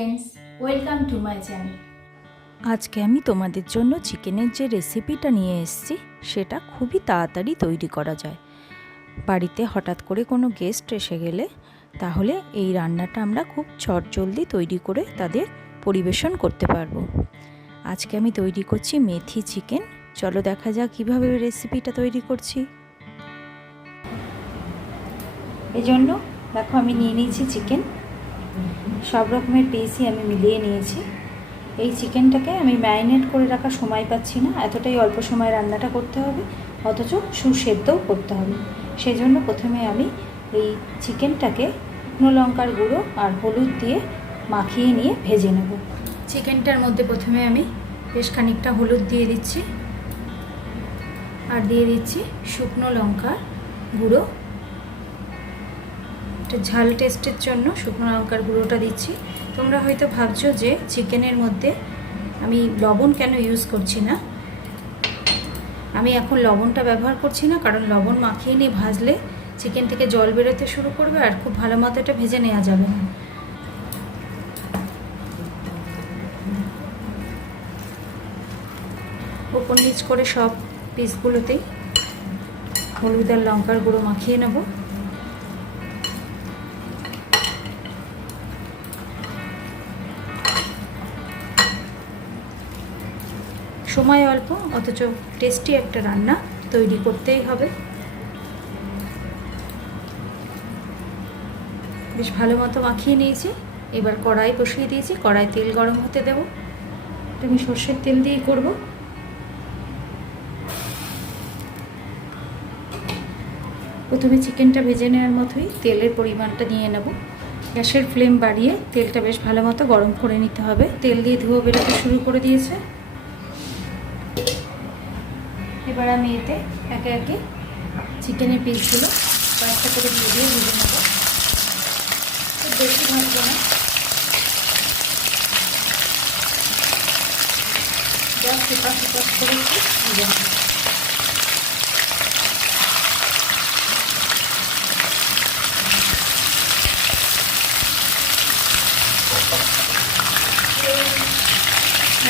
Friends, welcome to my channel. আজকে আমি তোমাদের জন্য চিকেনের যে রেসিপিটা নিয়ে এসেছি সেটা খুবই তাড়াতাড়ি তৈরি করা যায়। বাড়িতে হঠাৎ করে কোনো গেস্ট এসে গেলে তাহলে এই রান্নাটা আমরা খুব চটজলদি তৈরি করে তাদের পরিবেশন করতে পারবো। আজকে আমি তৈরি করছি মেথি চিকেন। চলো দেখা যাক কীভাবে রেসিপিটা তৈরি করছি। এই জন্য দেখো আমি নিয়ে নিয়েছি চিকেন, সব রকমের পিসই আমি মিলিয়ে নিয়েছি। এই চিকেনটাকে আমি ম্যারিনেট করে রাখার সময় পাচ্ছি না, এতটাই অল্প সময় রান্নাটা করতে হবে, অথচ সুসেদ্ধও করতে হবে। সেজন্য প্রথমে আমি এই চিকেনটাকে শুকনো লঙ্কার গুঁড়ো আর হলুদ দিয়ে মাখিয়ে নিয়ে ভেজে নেব। চিকেনটার মধ্যে প্রথমে আমি বেশ খানিকটা হলুদ দিয়ে দিচ্ছি আর দিয়ে দিচ্ছি শুকনো লঙ্কার গুঁড়ো। ঝাল টেস্টের জন্য শুকনো লঙ্কার গুঁড়োটা দিচ্ছি। তোমরা হয়তো ভাবছো যে চিকেনের মধ্যে আমি লবণ কেন ইউজ করছি না। আমি এখন লবণটা ব্যবহার করছি না, কারণ লবণ মাখিয়ে নিয়ে ভাজলে চিকেন থেকে জল বেরোতে শুরু করবে আর খুব ভালো মতো এটা ভেজে নেওয়া যাবে না। ওপর নিচ করে সব পিসগুলোতেই হলুদ আর লঙ্কার গুঁড়ো মাখিয়ে নেব। সময় অল্প, অথচ টেস্টি একটা রান্না তৈরি করতেই হবে। বেশ ভালো মতো মাখিয়ে নিয়েছি। এবার কড়াই বসিয়ে দিয়েছি, কড়াই তেল গরম হতে দেব। আমি সর্ষের তেল দিয়েই করব। প্রথমে চিকেনটা ভেজে নেওয়ার মতোই তেলের পরিমাণটা নিয়ে নেব। গ্যাসের ফ্লেম বাড়িয়ে তেলটা বেশ ভালো মতো গরম করে নিতে হবে। তেল দিয়ে ধোঁয়া বেরোতে শুরু করে দিয়েছে। এবার আমি এতে একে একে চিকেনের পিসগুলো কয়েকটা করে দিয়ে ভেজে নেব। খুব বেশি ভাজবো না, জাস্ট এপাশ ওপাশ করে একটু ভেজে নেব।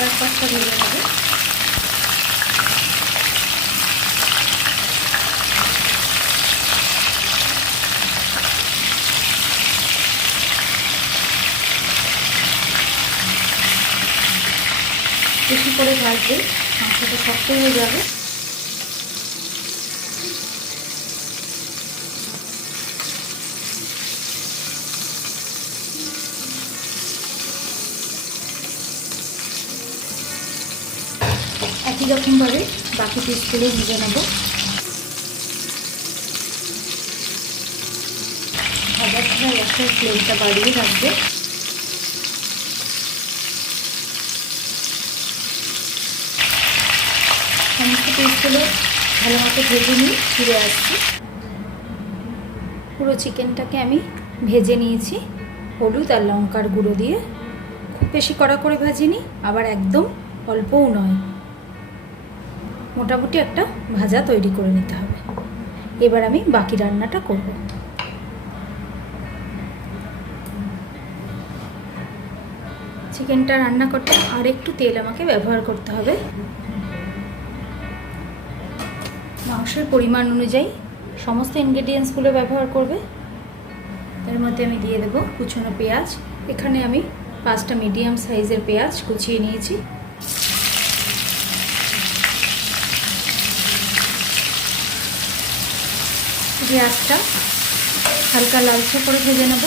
এক পাশটা ভেজে নেব। বেশি করে ভাজবে, মাংসটা শক্ত হয়ে যাবে। একই রকমভাবে বাকি পিসগুলো ভেজে নেব। ভাজার সময় গ্যাসের ফ্লেমটা বাড়িয়ে রাখবে। সমস্ত পিসগুলো ভালো মতো ভেজে নিয়ে ফিরে আসছি। পুরো চিকেনটাকে আমি ভেজে নিয়েছি হলুদ আর লঙ্কার গুঁড়ো দিয়ে। খুব বেশি কড়া করে ভাজিনি, আবার একদম অল্পও নয়, মোটামুটি একটা ভাজা তৈরি করে নিতে হবে। এবার আমি বাকি রান্নাটা করব। চিকেনটা রান্না করতে আর একটু তেল আমাকে ব্যবহার করতে হবে। মাংসের পরিমাণ অনুযায়ী সমস্ত ইনগ্রেডিয়েন্টসগুলো ব্যবহার করবে। তার মধ্যে আমি দিয়ে দেবো কুচনো পেঁয়াজ। এখানে আমি 5টা মিডিয়াম সাইজের পেঁয়াজ কুচিয়ে নিয়েছি। পেঁয়াজটা হালকা লালচে করে ভেজে নেব।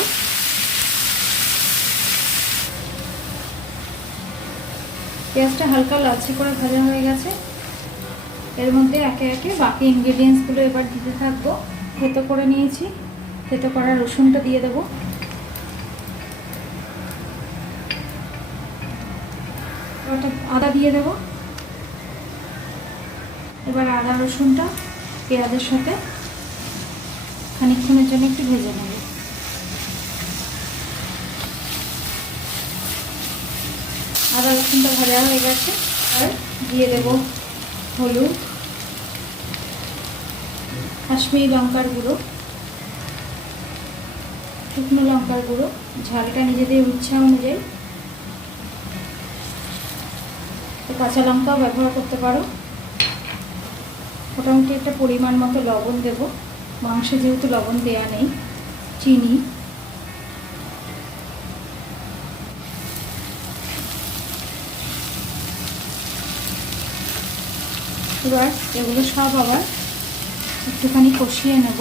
পেঁয়াজটা হালকা লালচে করে ভাজা হয়ে গেছে। এর মধ্যে একে একে বাকি ইনগ্রেডিয়েন্টসগুলো এবার দিতে থাকবো। থেতো করে নিয়েছি, থেতো করা রসুনটা দিয়ে দেবো। আদা দিয়ে দেবো। এবার আদা রসুনটা পেঁয়াজের সাথে খানিকক্ষণের জন্য একটু ভেজে নেব। আদা রসুনটা ভাজা হয়ে গেছে। আর দিয়ে দেব হলুদ, কাশ্মীরি লঙ্কার গুঁড়ো, শুকনো লঙ্কার গুঁড়ো, ঝালটা নিজেদের ইচ্ছা অনুযায়ী কাঁচা লঙ্কাও ব্যবহার করতে পারো। মোটামুটি একটা পরিমাণ মতো লবণ দেব, মাংসে যেহেতু লবণ দেওয়া নেই। চিনি, এবার এগুলো সব আবার একটুখানি কষিয়ে নেব।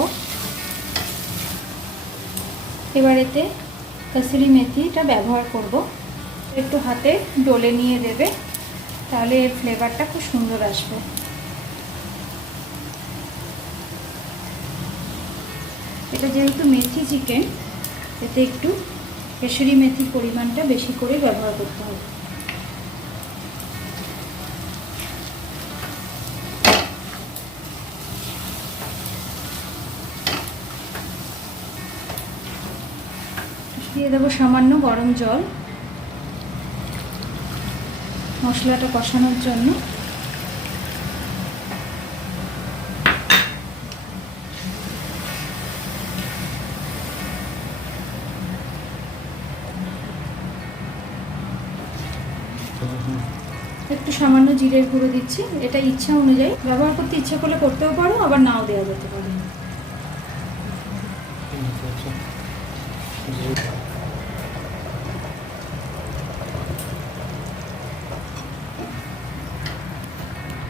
এবার এতে কাসুরি মেথিটা ব্যবহার করব। একটু হাতে ডলে নিয়ে দেবে, তাহলে এর ফ্লেভারটা খুব সুন্দর আসবে। এটা যেহেতু মেথি চিকেন, এতে একটু কাসুরি মেথির পরিমাণটা বেশি করে ব্যবহার করতে হবে। দিয়ে দেবো সামান্য গরম জল মশলাটা কষানোর জন্য। একটু সামান্য জিরের গুঁড়ো দিচ্ছি, এটা ইচ্ছা অনুযায়ী ব্যবহার করতে ইচ্ছা করলে করতেও পারো, আবার নাও দেওয়া যেতে পারে।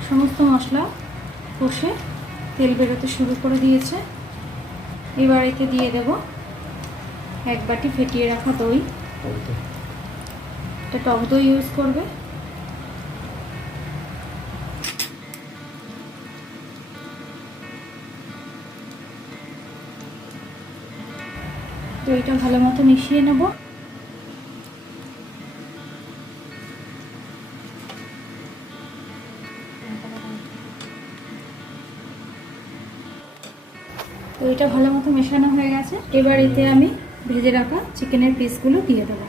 সমস্ত মশলা কষে তেল বেরোতে শুরু করে দিয়েছে। এবার এতে দিয়ে দেব 1 বাটি ফেটিয়ে রাখা দই। এটা টক দই ইউজ করবে। দইটা ভালো মতো মিশিয়ে নেব। দইটা ভালো মতো মেশানো হয়ে গেছে। এবার এতে আমি ভেজে রাখা চিকেনের পিসগুলো দিয়ে দেবো।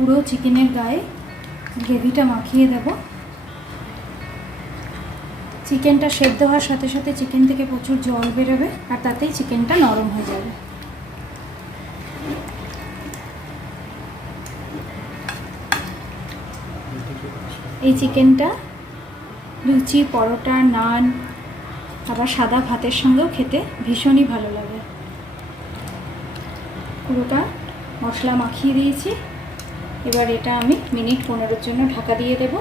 পুরো চিকেনের গায়ে গ্রেভিটা মাখিয়ে দেব। চিকেনটা সেদ্ধ হওয়ার সাথে সাথে চিকেন থেকে প্রচুর জল বেরোবে, আর তাতেই চিকেনটা নরম হয়ে যাবে। এই চিকেনটা লুচি, পরোটা, নান, আবার সাদা ভাতের সঙ্গেও খেতে ভীষণই ভালো লাগে। পুরোটা মশলা মাখিয়ে দিয়েছি। এবার এটা আমি মিনিট 15 জন্য ঢাকা দিয়ে দেব।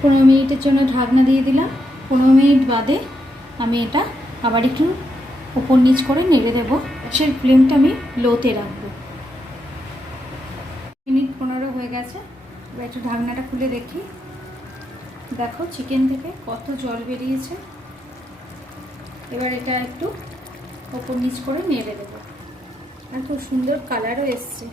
15 মিনিটের জন্য ঢাকনা দিয়ে দিলাম। 15 মিনিট বাদে আমি এটা আবার একটু উপর নিচ করে নেড়ে দেব। গ্যাসের ফ্লেমটা আমি লোতে রাখবো। মিনিট 15 হয়ে গেছে। এবার একটু ঢাকনাটা খুলে দেখি। দেখো চিকেন থেকে কত জল বেরিয়েছে। এবার এটা একটু উপর নিচ করে নেড়ে দেবো। আর খুব সুন্দর কালারও এসছে।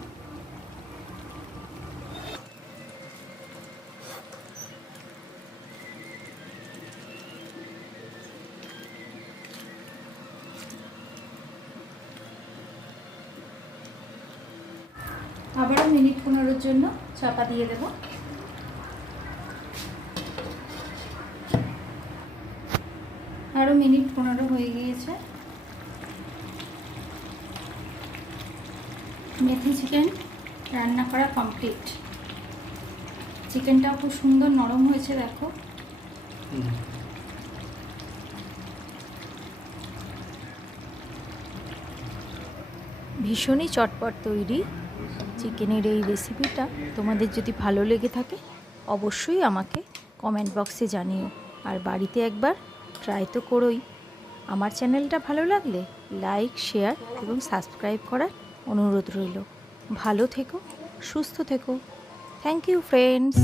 আবারও মিনিট 15 জন্য চাপা দিয়ে দেব। আরও মিনিট 15 হয়ে গিয়েছে। মেথি চিকেন রান্না করা কমপ্লিট। চিকেনটাও খুব সুন্দর নরম হয়েছে, দেখো। ভীষণই চটপট তৈরি চিকেনের এই রেসিপিটা তোমাদের যদি ভালো লেগে থাকে অবশ্যই আমাকে কমেন্ট বক্সে জানিও। আর বাড়িতে একবার ট্রাই তো করোই। আমার চ্যানেলটা ভালো লাগলে লাইক, শেয়ার এবং সাবস্ক্রাইব করার অনুরোধ রইল। ভালো থেকো, সুস্থ থেকো। Thank you friends.